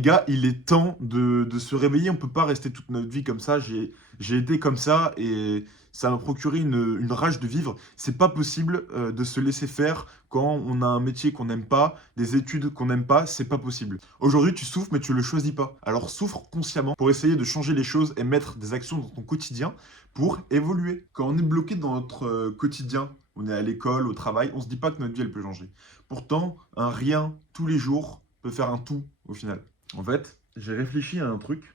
Les gars, il est temps de se réveiller. On peut pas rester toute notre vie comme ça. J'ai été comme ça et ça m'a procuré une rage de vivre. C'est pas possible de se laisser faire quand on a un métier qu'on n'aime pas, des études qu'on n'aime pas. C'est pas possible. Aujourd'hui, tu souffres, mais tu le choisis pas. Alors souffre consciemment pour essayer de changer les choses et mettre des actions dans ton quotidien pour évoluer. Quand on est bloqué dans notre quotidien, on est à l'école, au travail, on se dit pas que notre vie elle peut changer. Pourtant, un rien tous les jours peut faire un tout au final. En fait, j'ai réfléchi à un truc.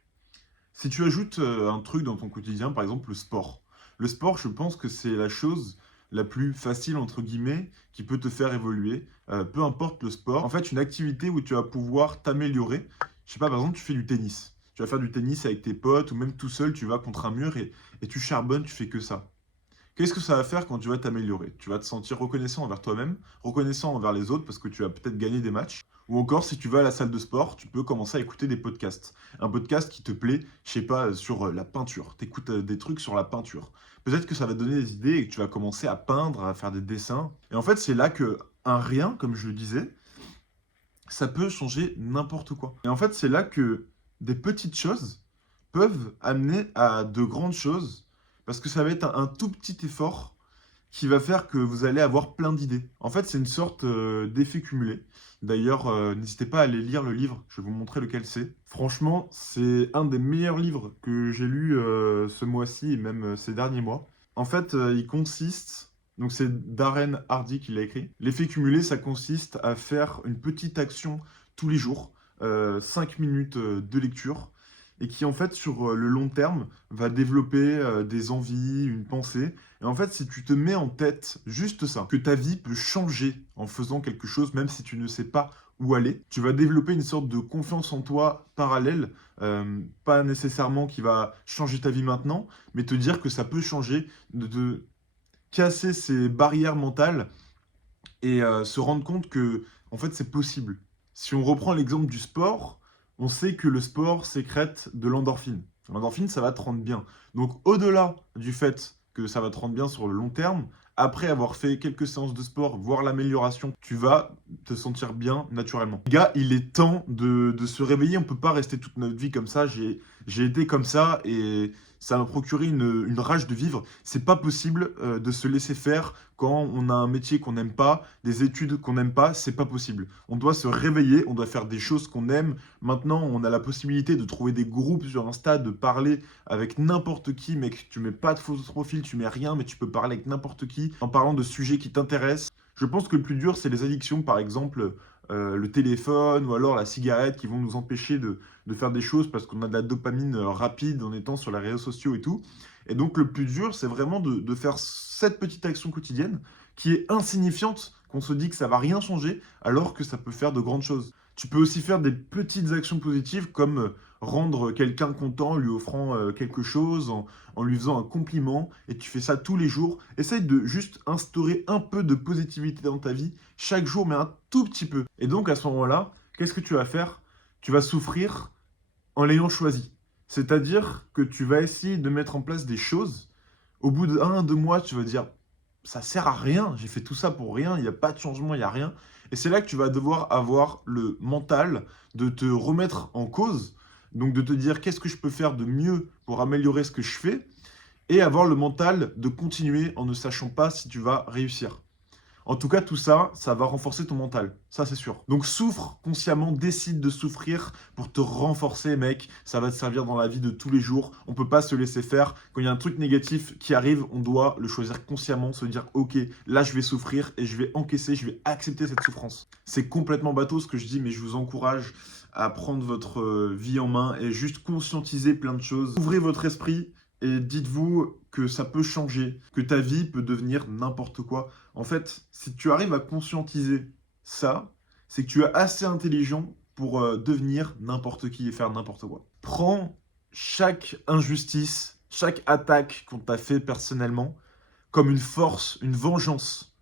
Si tu ajoutes un truc dans ton quotidien, par exemple le sport. Le sport, je pense que c'est la chose la plus facile, entre guillemets, qui peut te faire évoluer. Peu importe le sport. En fait, une activité où tu vas pouvoir t'améliorer. Je sais pas, par exemple, tu fais du tennis. Tu vas faire du tennis avec tes potes ou même tout seul, tu vas contre un mur et tu charbonnes, tu fais que ça. Qu'est-ce que ça va faire quand tu vas t'améliorer? Tu vas te sentir reconnaissant envers toi-même, reconnaissant envers les autres parce que tu vas peut-être gagner des matchs. Ou encore, si tu vas à la salle de sport, tu peux commencer à écouter des podcasts. Un podcast qui te plaît, je sais pas, sur la peinture. Tu écoutes des trucs sur la peinture. Peut-être que ça va te donner des idées et que tu vas commencer à peindre, à faire des dessins. Et en fait, c'est là que un rien, comme je le disais, ça peut changer n'importe quoi. Et en fait, c'est là que des petites choses peuvent amener à de grandes choses parce que ça va être un tout petit effort qui va faire que vous allez avoir plein d'idées. En fait, c'est une sorte d'effet cumulé. D'ailleurs, n'hésitez pas à aller lire le livre, je vais vous montrer lequel c'est. Franchement, c'est un des meilleurs livres que j'ai lu ce mois-ci et même ces derniers mois. En fait, il consiste, donc c'est Darren Hardy qui l'a écrit. L'effet cumulé, ça consiste à faire une petite action tous les jours, 5 minutes de lecture, et qui en fait sur le long terme va développer des envies, une pensée. Et en fait, si tu te mets en tête juste ça, que ta vie peut changer en faisant quelque chose, même si tu ne sais pas où aller, tu vas développer une sorte de confiance en toi parallèle, pas nécessairement qui va changer ta vie maintenant, mais te dire que ça peut changer, de casser ces barrières mentales et se rendre compte que en fait c'est possible. Si on reprend l'exemple du sport, on sait que le sport sécrète de l'endorphine. L'endorphine, ça va te rendre bien. Donc au-delà du fait que ça va te rendre bien sur le long terme, après avoir fait quelques séances de sport, voir l'amélioration, tu vas te sentir bien naturellement. Les gars, il est temps de se réveiller. On peut pas rester toute notre vie comme ça. J'ai été comme ça et ça m'a procuré une rage de vivre. C'est pas possible de se laisser faire quand on a un métier qu'on n'aime pas, des études qu'on n'aime pas. C'est pas possible. On doit se réveiller, on doit faire des choses qu'on aime. Maintenant, on a la possibilité de trouver des groupes sur Insta, de parler avec n'importe qui, mec. Tu mets pas de faux profil, tu mets rien, mais tu peux parler avec n'importe qui en parlant de sujets qui t'intéressent. Je pense que le plus dur, c'est les addictions, par exemple le téléphone ou alors la cigarette qui vont nous empêcher de faire des choses parce qu'on a de la dopamine rapide en étant sur les réseaux sociaux et tout. Et donc le plus dur, c'est vraiment de faire cette petite action quotidienne qui est insignifiante, qu'on se dit que ça va rien changer, alors que ça peut faire de grandes choses. Tu peux aussi faire des petites actions positives comme rendre quelqu'un content, lui offrant quelque chose, en lui faisant un compliment, et tu fais ça tous les jours. Essaye de juste instaurer un peu de positivité dans ta vie, chaque jour, mais un tout petit peu. Et donc à ce moment-là, qu'est-ce que tu vas faire? Tu vas souffrir en l'ayant choisi. C'est-à-dire que tu vas essayer de mettre en place des choses. Au bout d'un, 2 mois, tu vas dire, ça sert à rien, j'ai fait tout ça pour rien, il n'y a pas de changement, il n'y a rien. Et c'est là que tu vas devoir avoir le mental de te remettre en cause, donc de te dire qu'est-ce que je peux faire de mieux pour améliorer ce que je fais, et avoir le mental de continuer en ne sachant pas si tu vas réussir. En tout cas, tout ça, ça va renforcer ton mental. Ça, c'est sûr. Donc, souffre consciemment, décide de souffrir pour te renforcer, mec. Ça va te servir dans la vie de tous les jours. On peut pas se laisser faire. Quand il y a un truc négatif qui arrive, on doit le choisir consciemment, se dire, ok, là, je vais souffrir et je vais encaisser, je vais accepter cette souffrance. C'est complètement bateau ce que je dis, mais je vous encourage à prendre votre vie en main et juste conscientiser plein de choses. Ouvrez votre esprit et dites-vous que ça peut changer, que ta vie peut devenir n'importe quoi. En fait, si tu arrives à conscientiser ça, c'est que tu es assez intelligent pour devenir n'importe qui et faire n'importe quoi. Prends chaque injustice, chaque attaque qu'on t'a fait personnellement comme une force, une vengeance.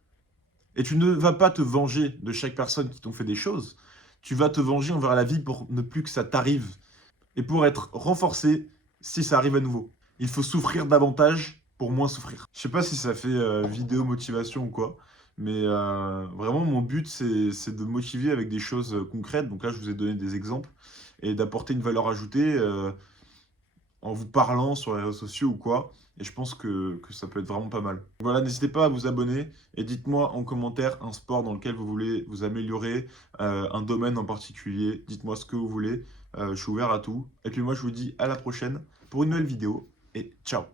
Et tu ne vas pas te venger de chaque personne qui t'ont fait des choses. Tu vas te venger envers la vie pour ne plus que ça t'arrive et pour être renforcé si ça arrive à nouveau. Il faut souffrir davantage pour moins souffrir. Je sais pas si ça fait vidéo motivation ou quoi, mais vraiment mon but c'est de motiver avec des choses concrètes. Donc là je vous ai donné des exemples et d'apporter une valeur ajoutée en vous parlant sur les réseaux sociaux ou quoi. Et je pense que ça peut être vraiment pas mal. Voilà, n'hésitez pas à vous abonner et dites-moi en commentaire un sport dans lequel vous voulez vous améliorer, un domaine en particulier. Dites-moi ce que vous voulez. Je suis ouvert à tout. Et puis moi, je vous dis à la prochaine pour une nouvelle vidéo et ciao!